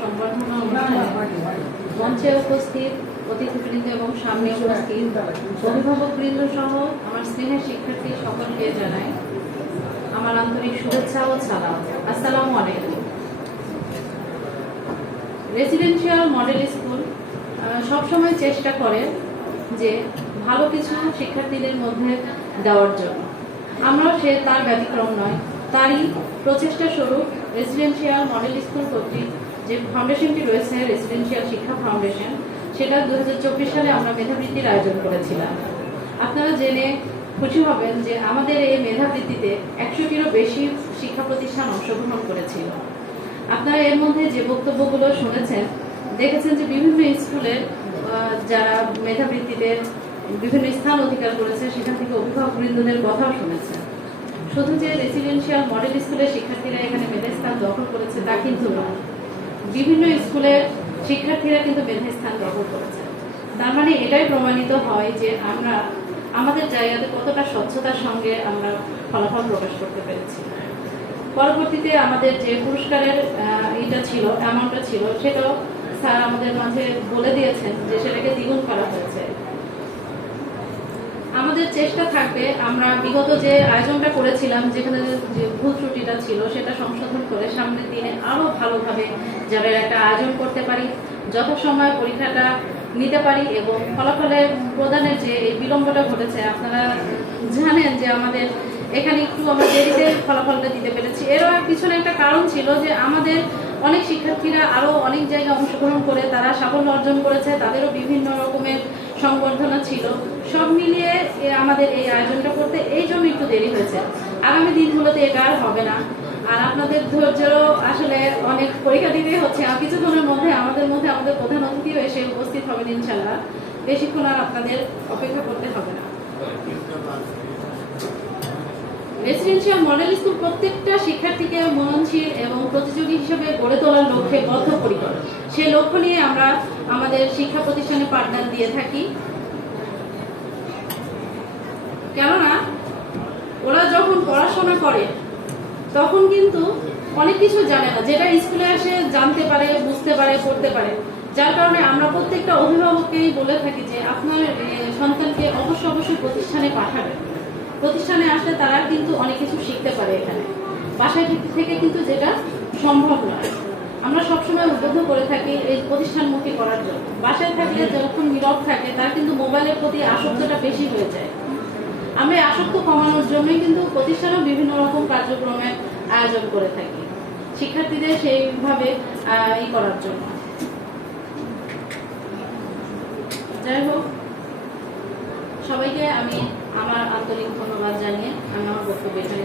সম্বর্ধনা অনুষ্ঠানে মঞ্চে উপস্থিত অতিথিবৃন্দ এবং সামনে উপস্থিত সহ আমার স্নেহের শিক্ষার্থী সকলকে জানাই আমার আন্তরিক শুভেচ্ছা ও সালাম। আসসালামু আলাইকুম। রেসিডেন্সিয়াল মডেল স্কুল সবসময় চেষ্টা করে যে ভালো কিছু শিক্ষার্থীদের মধ্যে দেওয়ার জন্য। আমরাও সে তার ব্যতিক্রম নয় তারই প্রচেষ্টা স্বরূপ রেসিডেন্সিয়াল মডেল স্কুল কর্তৃক যে ফাউন্ডেশনটি রয়েছে রেসিডেন্সিয়াল শিক্ষা ফাউন্ডেশন সেটা দুই হাজার চব্বিশ সালে আমরা মেধাবৃত্তির আয়োজন করেছিলাম। আপনারা জেনে খুশি হবেন যে আমাদের এই মেধাবৃত্তিতে একশোটিরও বেশি শিক্ষা প্রতিষ্ঠান অংশগ্রহণ করেছিল। আপনারা এর মধ্যে যে বক্তব্যগুলো শুনেছেন, দেখেছেন যে বিভিন্ন স্কুলের যারা মেধাবৃত্তিতে বিভিন্ন স্থান অধিকার করেছে, সেখান থেকে অভিভাবক বৃন্দদের কথাও শুনেছেন। শুধু যে রেসিডেন্সিয়াল মডেল স্কুলের শিক্ষার্থীরা এখানে মেধা স্থান দখল করেছে, তা কিন্তু নয়। বিভিন্ন স্কুলের শিক্ষার্থীরা কিন্তু মেধা স্থান দখল করেছে। তার মানে এটাই প্রমাণিত হয় যে আমরা, আমাদের জায়গাতে কতটা স্বচ্ছতার সঙ্গে আমরা ফলাফল প্রকাশ করতে পেরেছি। পরবর্তীতে আমাদের যে পুরস্কারের এটা ছিল অ্যামাউন্টটা ছিল, সেটাও স্যার আমাদের মাঝে বলে দিয়েছেন যে সেটাকে দ্বিগুণ করা হয়েছে। আমাদের চেষ্টা থাকবে, আমরা বিগত যে আয়োজনটা করেছিলাম, যেখানে যে ভুল ত্রুটিটা ছিল, সেটা সংশোধন করে সামনের দিনে আরও ভালোভাবে যারা একটা আয়োজন করতে পারি যথাসময়ে পরীক্ষাটা নিতে পারি এবং ফলাফলের প্রদানের যে এই বিলম্বটা ঘটেছে, আপনারা জানেন যে আমাদের এখানে একটু আমরা দেরিতে ফলাফলটা দিতে পেরেছি। এরও পিছনে একটা কারণ ছিল যে আমাদের অনেক শিক্ষার্থীরা আরও অনেক জায়গায় অংশগ্রহণ করে, তারা সাফল্য অর্জন করেছে, তাদেরও বিভিন্ন সংবর্ধনা ছিল। সব মিলিয়ে আমাদের এই আয়োজনটা করতে এই জন্য একটু দেরি হয়েছে। আগামী দিনগুলোতে এটা আর হবে না। আর আপনাদের ধৈর্যেরও আসলে অনেক পরীক্ষা দিতে হচ্ছে। আর কিছুক্ষণের মধ্যে, আমাদের মধ্যে আমাদের প্রধান অতিথিও এসে উপস্থিত হবেন ইনশাল্লাহ বেশিক্ষণ আর আপনাদের অপেক্ষা করতে হবে না। রেসিডেন্সিয়াল মডেল স্কুল প্রত্যেকটা শিক্ষার্থীকে মননশীল এবং প্রতিযোগী হিসেবে গড়ে তোলার লক্ষ্যে বদ্ধ বদ্ধপরিকর। সেই লক্ষ্য নিয়ে আমরা আমাদের শিক্ষা প্রতিষ্ঠানে পাঠদান দিয়ে থাকি। কেননা, ওরা যখন পড়াশোনা করে, তখন কিন্তু অনেক কিছু জানে না। যেটা স্কুলে এসে জানতে পারে, বুঝতে পারে, পড়তে পারে। যার কারণে আমরা প্রত্যেকটা অভিভাবককেই বলে থাকি যে, আপনার সন্তানকে অবশ্য অবশ্যই প্রতিষ্ঠানে পাঠাবেন। প্রতিষ্ঠানে আসলে তারা কিন্তু অনেক কিছু শিখতে পারে এখানে। বাসায় থেকে কিন্তু যেটা সম্ভব নয়। আমরা সবসময় উদ্বুদ্ধ করে থাকি এই প্রতিষ্ঠানমুখী করার জন্য। বাসায় থাকলে যখন নীরব থাকে, তার কিন্তু মোবাইলের প্রতি আসক্তটা বেশি হয়ে যায়। আমরা আসক্ত কমানোর জন্যই কিন্তু প্রতিষ্ঠানও বিভিন্ন রকম কার্যক্রমের আয়োজন করে থাকি। শিক্ষার্থীদের সেইভাবে ই করার জন্য। যাই হোক, সবাইকে আমি আমার আন্তরিক ধন্যবাদ জানিয়ে আমি আমার বক্তব্য এখানে